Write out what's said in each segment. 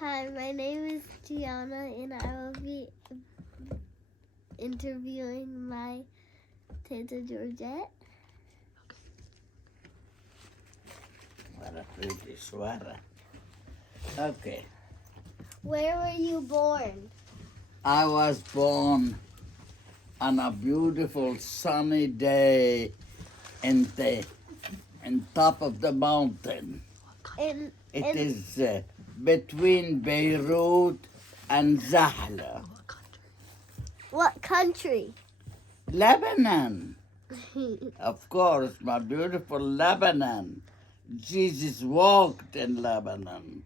Hi, my name is Gianna, and I will be interviewing my Tante Georgette. What a pretty sweater. Okay. Where were you born? I was born on a beautiful sunny day in top of the mountain. In It is between Beirut and Zahla, what country? Lebanon. Of course, my beautiful Lebanon. Jesus walked in Lebanon.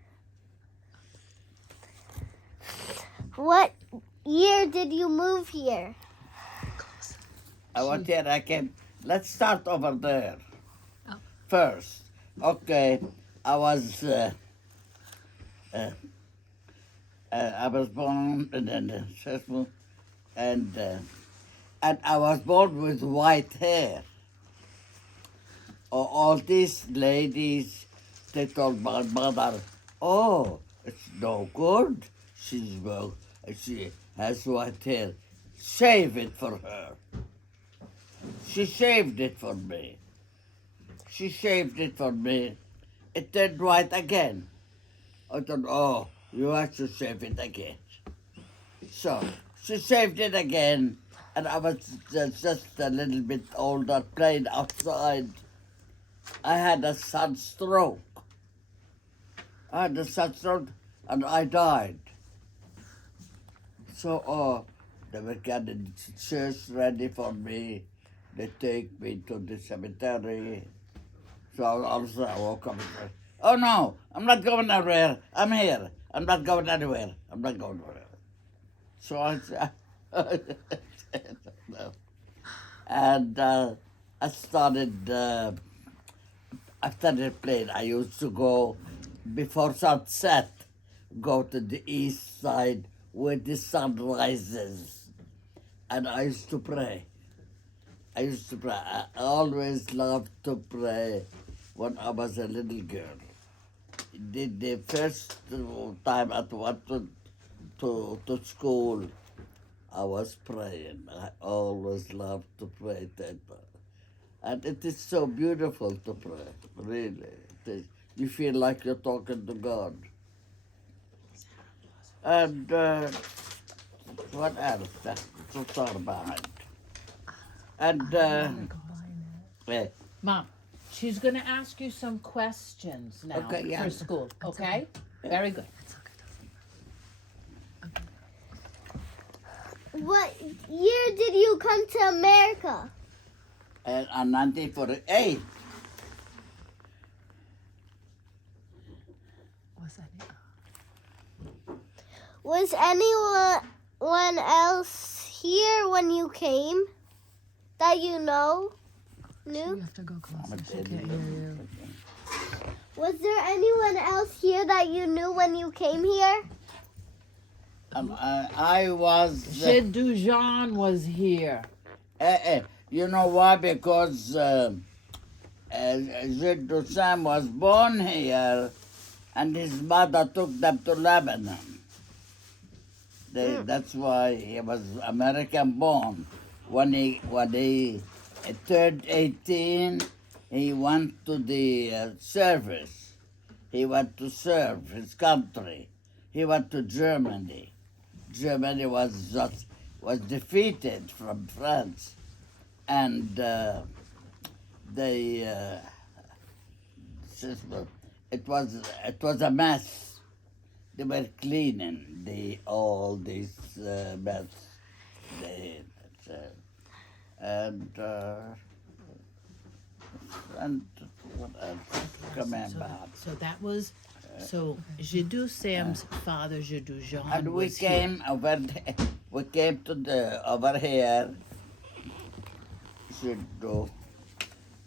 What year did you move here? What year I came? Let's start over there Oh. first. Okay, I was born and I was born with white hair. All these ladies, they told my mother, "Oh, it's no good. She has white hair. Shave it for her." She shaved it for me. She shaved it for me. It turned white again. I thought, oh, you have to shave it again. So she shaved it again, and I was just a little bit older, playing outside. I had a sunstroke. And I died. So, they were getting church ready for me. They take me to the cemetery. So also I woke up and said, "Oh no, I'm not going anywhere. I'm here. I'm not going anywhere. I'm not going anywhere." So I said, no. And I started playing. I used to go before sunset, go to the east side where the sun rises, and I used to pray. I always loved to pray when I was a little girl. The first time I went to school, I was praying. I always loved to pray. And it is so beautiful to pray, really. It is. You feel like you're talking to God. And what else to talk about? And Mom, she's going to ask you some questions now Okay, yeah. for school, okay? Very good. What year did you come to America? in 1948, Was anyone else here when you came that you know? You Knew? have to go closer. She can't hear you. Was there anyone else here that you knew when you came here? I was. Sid Dujan was here. You know why? Because Gilles Duchamp was born here, and his mother took them to Lebanon. That's why he was American born. When he turned 18, he went to the service. He went to serve his country. He went to Germany. Germany was defeated from France, and they it was a mess. They were cleaning all these mess. And what else? Camembert. So that was, so Jiddu Sam's father, Jiddu Jean, And we was here. came over. We came to over here. Jiddu.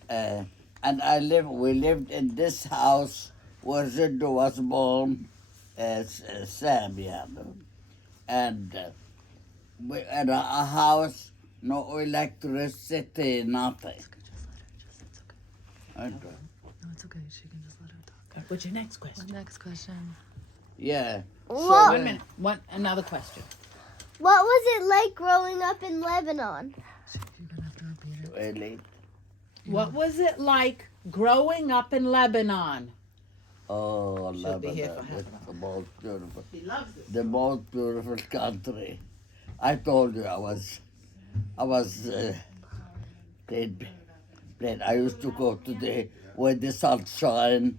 And we lived in this house where Jiddu was born, Sam, yeah. And we had a house, no electricity, nothing. No, it's okay. She can just let her talk. What's your next question? Next question. Yeah. What, Wait a minute. Another question. what was it like growing up in Lebanon? You're gonna have to repeat it. Really? What was it like growing up in Lebanon? Oh, She'll be here Lebanon. for half It's an the most beautiful. He loves it. The most beautiful country. I told you I was played. I used to go to where the sun shine,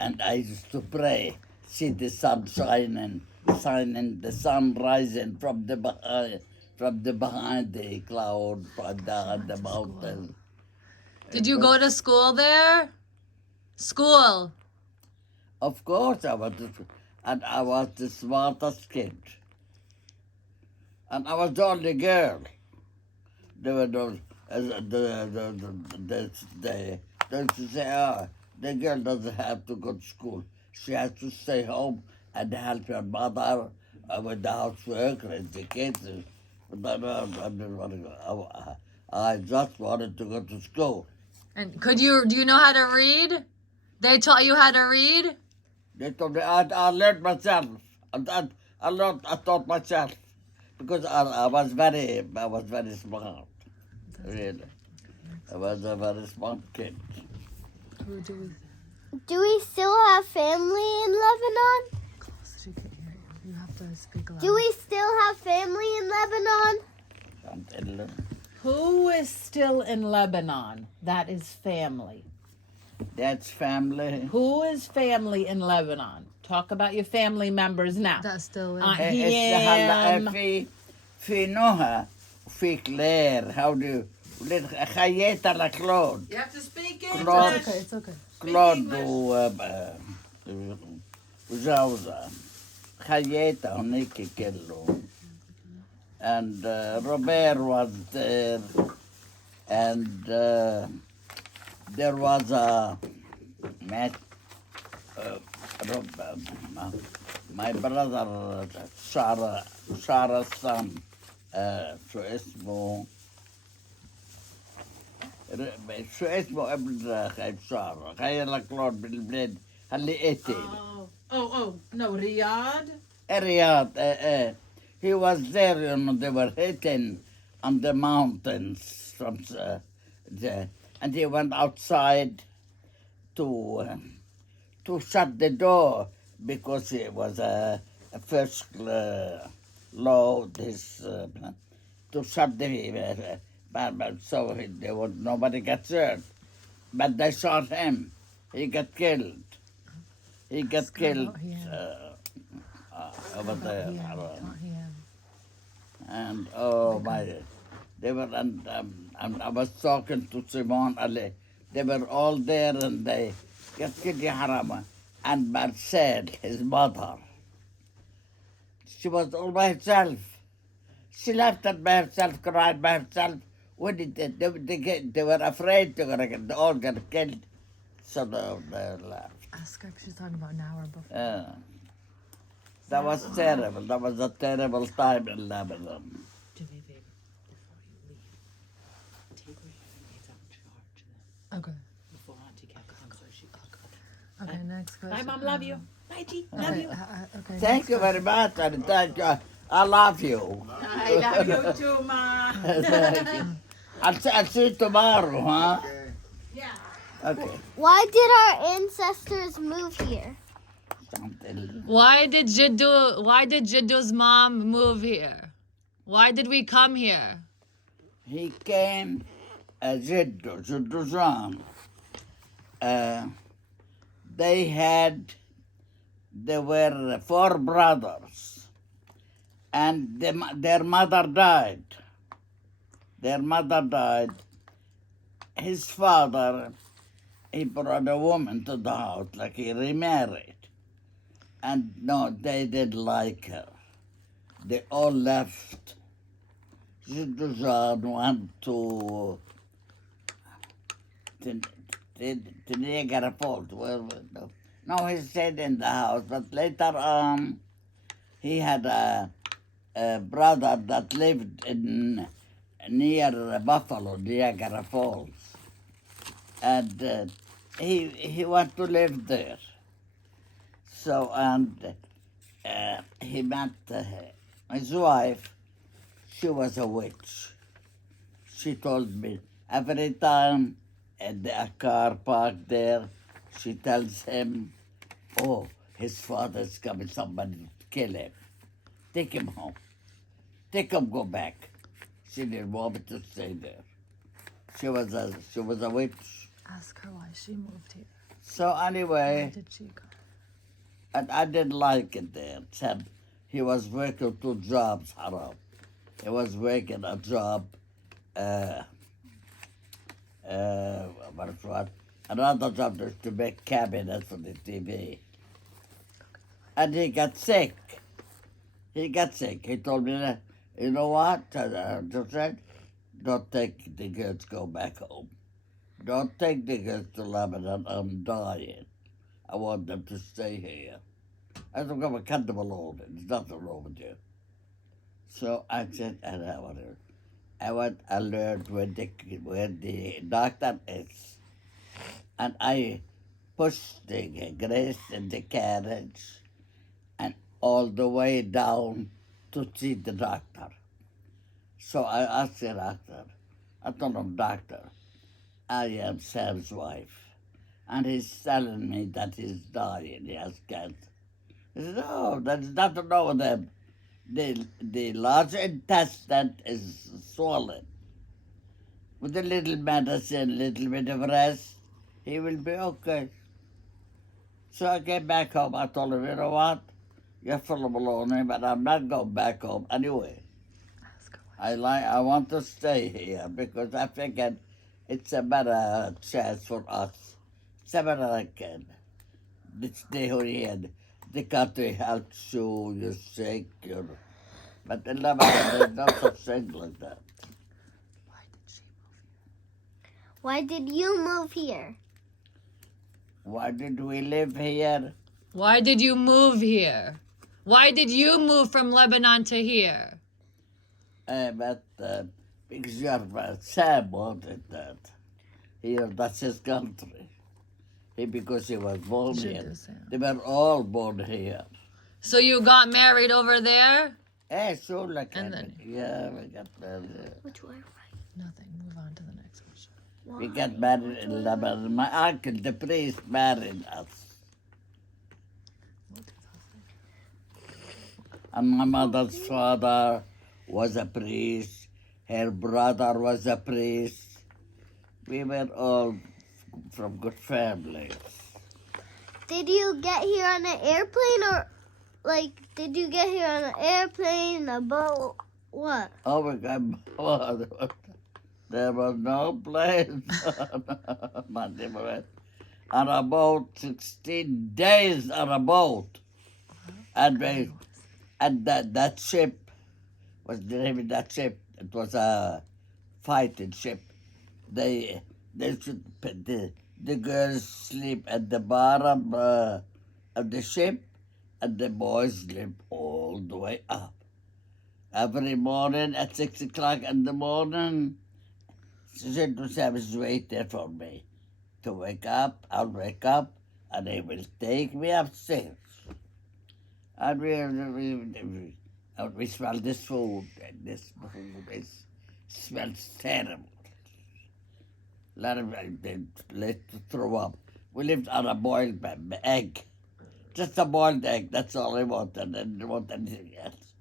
and I used to pray, see the sun shining, the sun rising from the behind the cloud, from the mountain. Did you go to school there? School. Of course, and I was the smartest kid, and I was the only girl. There were those, don't you say, oh, the girl doesn't have to go to school. She has to stay home and help her mother with the housework and the kids. But I didn't want to go. I just wanted to go to school. And do you know how to read? They taught you how to read? They told me I learned myself. I taught myself because I was very smart. Really, I was a very smart kid. Who do we Do we still have family in Lebanon? close? She can't hear you. You have to speak loud. Do we still have family in Lebanon? Until Who is still in Lebanon? That is family. that's family. Who is family in Lebanon? Talk about your family members now. That's still in. هيام. في نوها في كلير how do you خييتها لكلود You have to speak Claude. It's okay. It's okay. كلود وجوزها خييتها هنيك كله and Robert was there and there was a my brother Sarah's son شو اسمه ابن خيب سارة خير كلود بالبلاد هاللي قتل Oh, no, Riyadh. Riyadh, he was there, they were hitting on the mountains from and he went outside to shut the door because it was a first law to shut the so nobody got hurt. But they shot him. He got killed. He got killed over there. And oh my, they were and I was talking to Simon Ali. They were all there and they got killed Harama. And Marcel, his mother, she was all by herself. She left it by herself, cried by herself. When they were afraid they all got killed, so they left. Ask her if she's talking about now or before. That was terrible. That was a terrible time in Lebanon. Jimmy, baby, before you leave, take her hands out in charge then. Okay. Before Auntie Kat comes, so she Okay. Next question. Bye, Mom. Love you. Bye, G. Love you. Okay. Thank you very much, and thank you. I love you. I love you too, Ma. Thank you. I'll see you tomorrow, huh? Yeah. Okay. Why did our ancestors move here? Something. Why did Jiddu's mom move here? Why did we come here? He came, Jiddu John. There were 4 brothers, and their mother died. His father, he brought a woman to the house, like he remarried. And no, they didn't like her. They all left. Jiddu went to Niagara Falls. No, he stayed in the house, but later on, he had a brother that lived near Buffalo, Niagara Falls. And he went to live there. So, and he met his wife. She was a witch. She told me every time at the car parked there, she tells him, "Oh, his father's coming. Somebody to kill him. Take him home. Take him. Go back." She didn't want me to stay there. She was a witch. Ask her why she moved here. So Why anyway, did she go? and I didn't like it there. Except he was working 2 jobs, haram. He was working a job, what? Another job was to make cabinets for the TV. And he got sick. He told me, "You know what?" I just said, "Don't take the girls, go back home. Don't take the girls to Lebanon. I'm dying. I want them to stay here." I said, "I'm going to cut them alone. There's nothing wrong with you." So I said, I went and learned where the doctor is. And I pushed the Grace in the carriage and all the way down to see the doctor. So I asked the doctor, I told him, "Doctor, I am Sam's wife, and he's telling me that he's dying, he has cancer." He said, "No, there's nothing wrong with him. The large intestine is swollen. With a little medicine, little bit of rest, he will be okay." So I came back home. I told him, "You know what? You're full of baloney, but I'm not going back home anyway. Ask her why. I want to stay here because I figured it's a better chance for us. It's a better like stay here. The country helps you, you're sick, but in Lebanon, there's no such thing like that." Why did she move here? Why did you move here? Why did we live here? Why did you move here? Why did you move from Lebanon to here? But because Sam wanted that. Here, that's his country. Because he was born Should here. do, Sam. They were all born here. So you got married over there? Sure, like And that. then- Yeah, we got married. Which one? Nothing. Move on to the next question. We got married in Lebanon. My uncle, the priest, married us. We'll do those things. And my mother's father was a priest. Her brother was a priest. We were all from good families. Did you get here on an airplane or did you get here on an airplane, a boat? What? Oh my God, there was no plane. They were on a boat, 16 days on a boat. And that ship was the name of that ship. It was a fighting ship. They should put the girls sleep at the bottom of the ship, and the boys sleep all the way up. Every morning at 6 o'clock in the morning, Sid was waiting for me to wake up. I'll wake up, and they will take me upstairs. And we smell this food, and this food smells terrible. A lot of let's throw up. We lived on a boiled egg. Just a boiled egg, that's all I wanted. I didn't want anything else.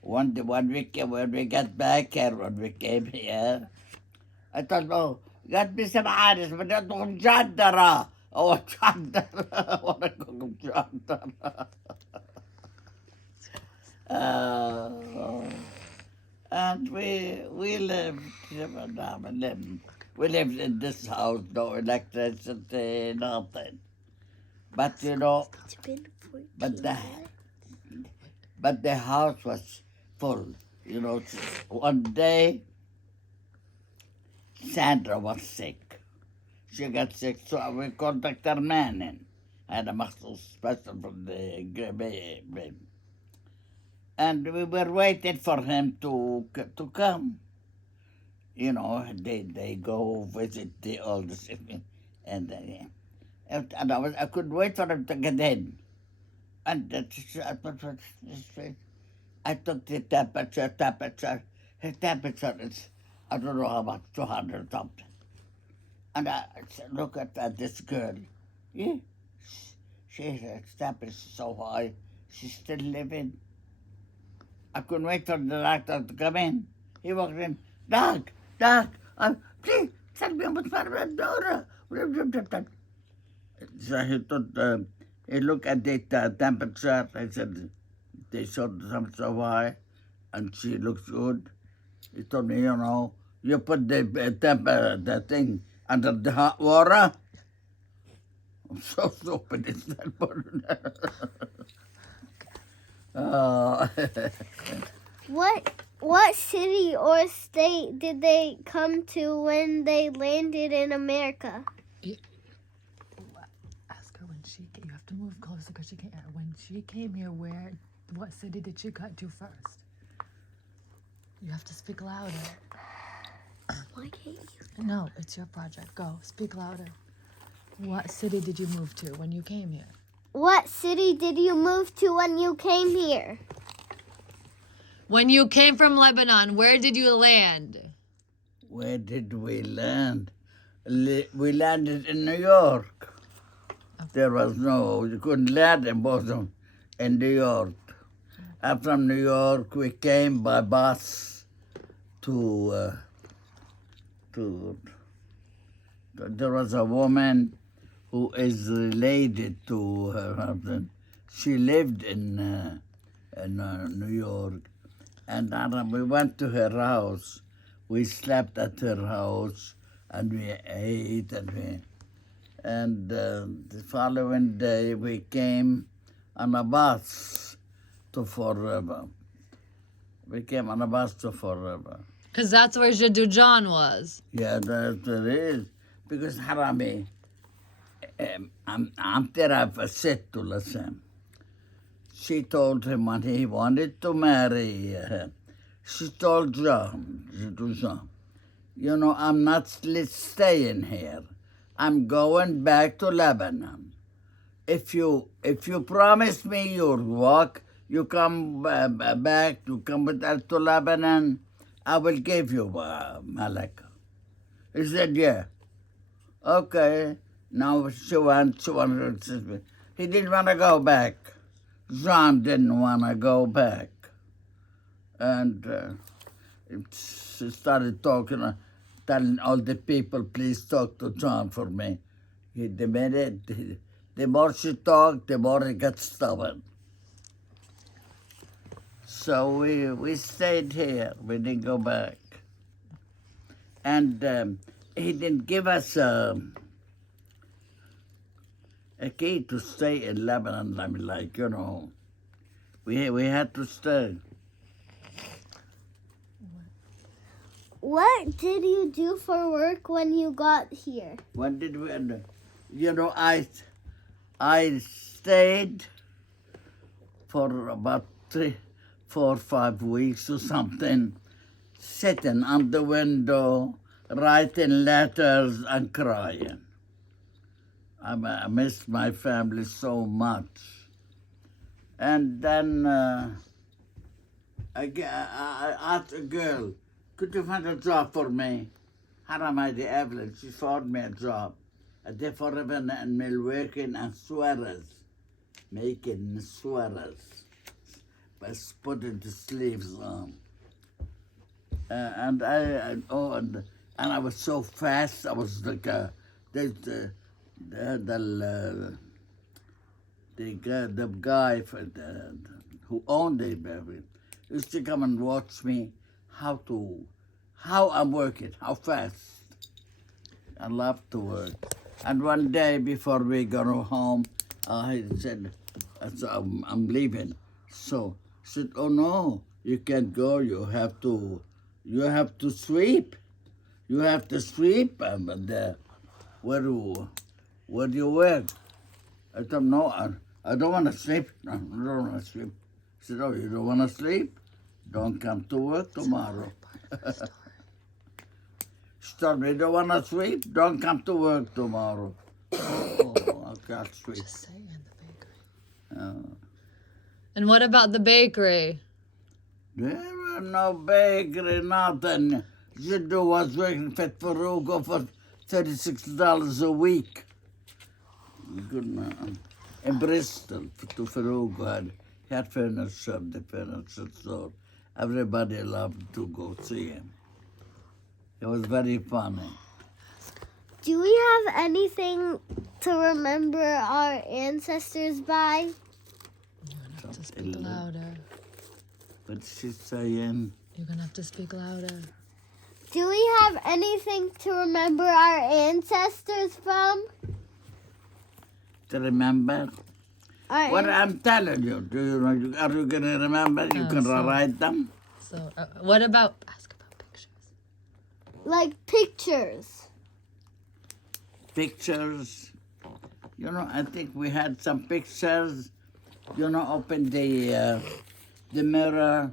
When we got back here, when we came here, I thought, "Oh, got me some honest, but not from Jandara." Oh, Jandara. I want to cook Jandara. And we lived in this house, no electricity, nothing. But It's been 14 but the house was full. One day Sandra was sick. She got sick, so we called Dr. Manning. I had a muscle special from the Grebe. And we were waiting for him to come. They go visit the oldest, and I couldn't wait for him to get in. And I took the temperature. His temperature is, I don't know how much, 200 something. And I said, look at this girl. Yeah, her temperature is so high. She's still living. I couldn't wait for the doctor to come in. He walked in. Doc, please tell me what's wrong with Dora. So he thought, he looked at the temperature. I said, they showed some so high, and she looks good. He told me, you put the thing under the hot water. I'm so stupid. It's that What city or state did they come to when they landed in America? Ask her when she came. You have to move closer because she can't. When she came here, what city did she cut to first? You have to speak louder. Why can't you? No, it's your project. Go, speak louder. What city did you move to when you came here? What city did you move to when you came here? When you came from Lebanon, where did you land? Where did we land? We landed in New York. There was you couldn't land in Boston, in New York. And from New York, we came by bus to there was a woman who is related to her husband. She lived in New York. And we went to her house. We slept at her house, and we ate, and the following day we came on a bus to Forever. We came on a bus to Forever. Because that's where Jiddu John was. Yeah, that is. Because Harami, I'm there for sit to listen. She told him when he wanted to marry her, she told John, I'm not staying here. I'm going back to Lebanon. If you promise me you'll walk, you come back, you come with us to Lebanon, I will give you Malaka. He said, yeah. Okay. Now she wanted to. He didn't want to go back. John didn't want to go back. And she started talking, telling all the people, please talk to John for me. The more she talked, the more he got stubborn. So we stayed here. We didn't go back. And he didn't give us a key to stay in Lebanon. I mean, we had to stay. What did you do for work when you got here? When did we? I stayed for about 3, 4, 5 weeks or something, sitting on the window, writing letters and crying. I missed my family so much. And then I asked a girl, could you find a job for me? Haramadi Evelyn, she found me a job at the Forever and Milwaukee and sweaters, making sweaters, by putting the sleeves on. And I was so fast. I was like the guy who owned the baby used to come and watch me how I'm working, how fast. I love to work. And one day before we go home, I said, I'm leaving. So I said, oh no, you can't go. You have to sweep. You have to sweep. Where do you work? I told him, no, I don't want to sleep. No, I don't want to sleep. He said, oh, you don't want to sleep? Don't come to work tomorrow. She told me, you don't want to sleep? Don't come to work tomorrow. Oh, I can't sleep. Just say in the bakery. And what about the bakery? There were no bakery, nothing. Jiddu was working for Farugo for $36 a week. In Bristol, to Farugo had furniture, the furniture store. Everybody loved to go see him. It was very funny. Do we have anything to remember our ancestors by? You're gonna have to speak louder. What's she saying? You're gonna have to speak louder. Do we have anything to remember our ancestors from? To remember? Our What I'm telling you, do you know, are you going to remember? You can so- write them. So, what about ask about pictures? like pictures. Pictures. You know, I think we had some pictures. You know, open the mirror,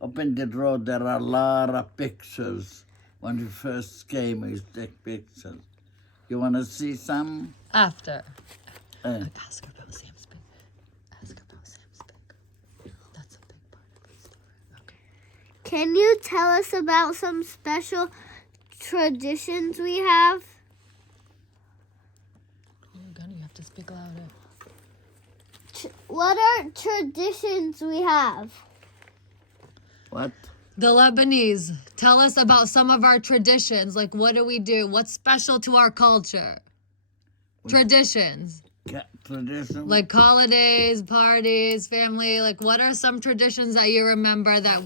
open the drawer. There are a lot of pictures. When we first came, we used to take pictures. You want to see some? After. Ask about Sam's Big. Ask about Sam's Big. That's a big part of the story. Okay. Can you tell us about some special traditions we have? You have to speak louder. What are traditions we have? What? The Lebanese. Tell us about some of our traditions. Like, what do we do? What's special to our culture? Traditions. Tradition? Like holidays, parties, family. Like, what are some traditions that you remember that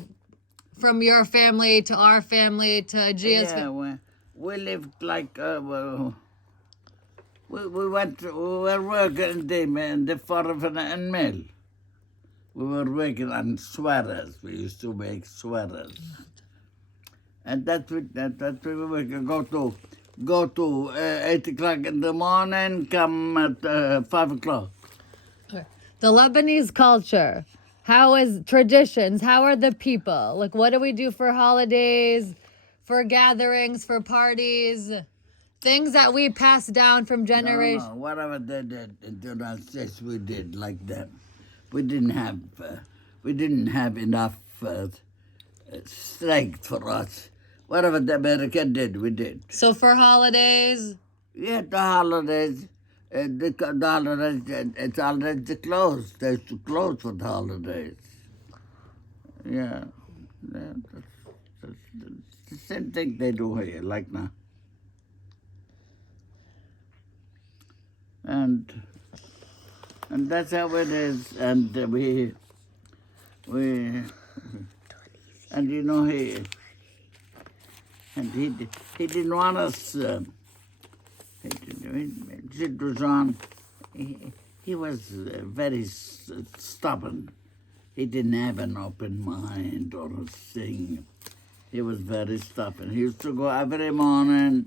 from your family to our family to Gia's Yeah, family? we lived like we were working in the foreign and mill. We were working on sweaters. We used to make sweaters, and that we were go to 8 o'clock in the morning, come at 5 o'clock. The Lebanese culture. How is traditions? How are the people? Like, what do we do for holidays, for gatherings, for parties? Things that we pass down from generation. No, whatever they did in the United States, we did like them. We didn't have enough strength for us. Whatever the American did, we did. So for holidays, Yeah, the holidays, the holidays, it's already closed. They used to close for the holidays. Yeah, that's the same thing they do here, like now. And that's how it is. And we, and you know he didn't want us. He was very stubborn. He didn't have an open mind or a thing. He was very stubborn. He used to go every morning.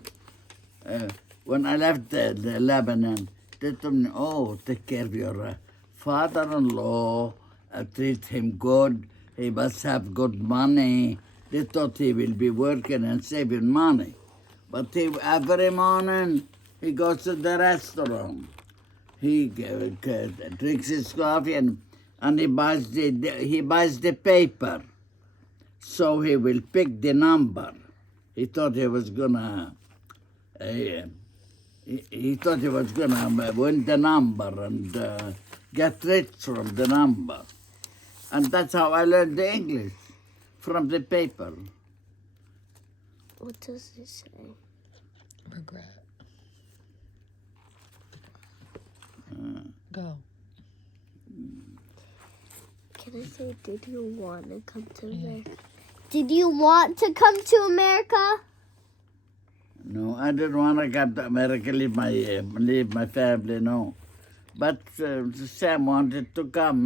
When I left the Lebanon, they told me, "Oh, take care of your father-in-law. Treat him good. He must have good money." They thought he will be working and saving money. But every morning he goes to the restaurant. He drinks his coffee and he buys the paper. So he will pick the number. He thought he was gonna he thought he was gonna win the number and get rich from the number. And that's how I learned the English, from the paper. What does it say? Regret. Go. Can I say, did you want to come to America? Did you want to come to America? No, I didn't want to come to America, leave my family, no. But Sam wanted to come.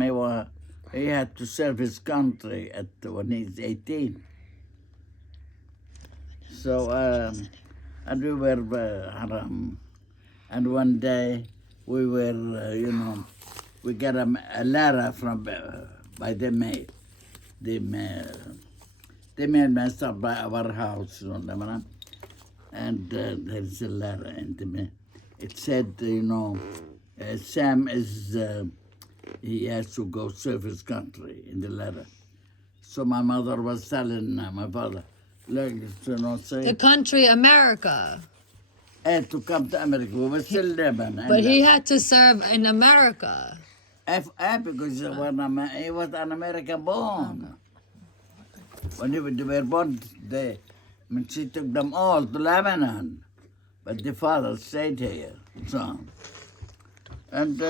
He had to serve his country when he's 18. So, and we were, and one day we were, we got a letter from by the mail. The mail messed up by our house, and there's a letter in the mail. It said, Sam is he has to go serve his country in the letter. So my mother was telling my father, look, you know, The say, country America. had to come to America. We were still living. But he had to serve in America. Because he was an American born. When they were born, she took them all to Lebanon. But the father stayed here, so. And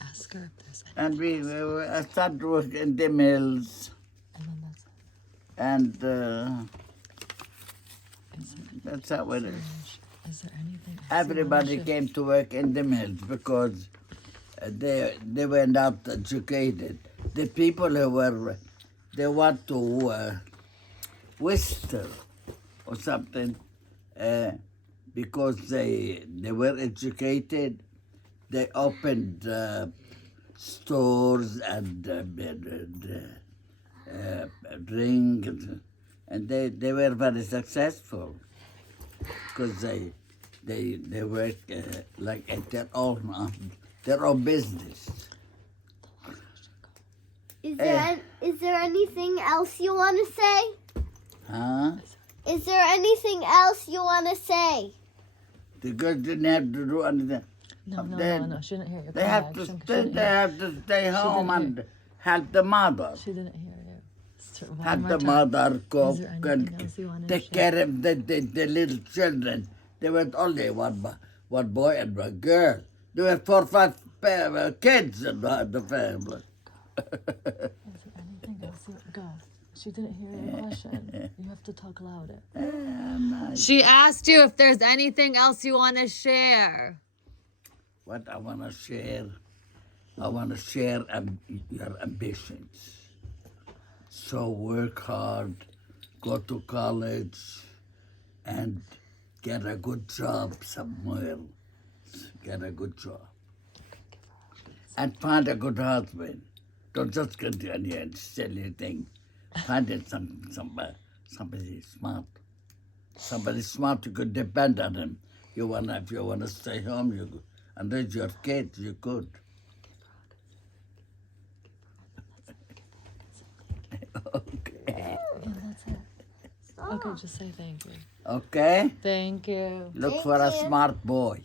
Ask her if there's and I started working in the mills, and then that's and that's how it is. Is there anything else Everybody came to work in the mills because they were not educated. The people who were, they want to whistle or something because they were educated. They opened stores and rings, and they were very successful because they work like at their own business. Is there anything else you want to say? Huh? Is there anything else you want to say? The girls didn't have to do anything. No, she didn't hear you. They have to stay. They have to stay home and help the mother. She didn't hear you. One Help more the time. mother cook Is there and anything else you wanna take share? care of the little children. There was only one boy and one girl. There were 4 or 5 kids in the family. Is there anything else? Go. She didn't hear your question. You have to talk louder. She asked you if there's anything else you want to share. What I want to share, your ambitions. So work hard, go to college, and get a good job somewhere. Get a good job. And find a good husband. Don't just continue and silly thing. Find it somebody smart. Somebody smart, you could depend on him. If you wanna stay home, you could. And raise your kids, you could. Okay. Yeah, that's it. Okay, just say thank you. Okay? Thank you. Look for a smart boy.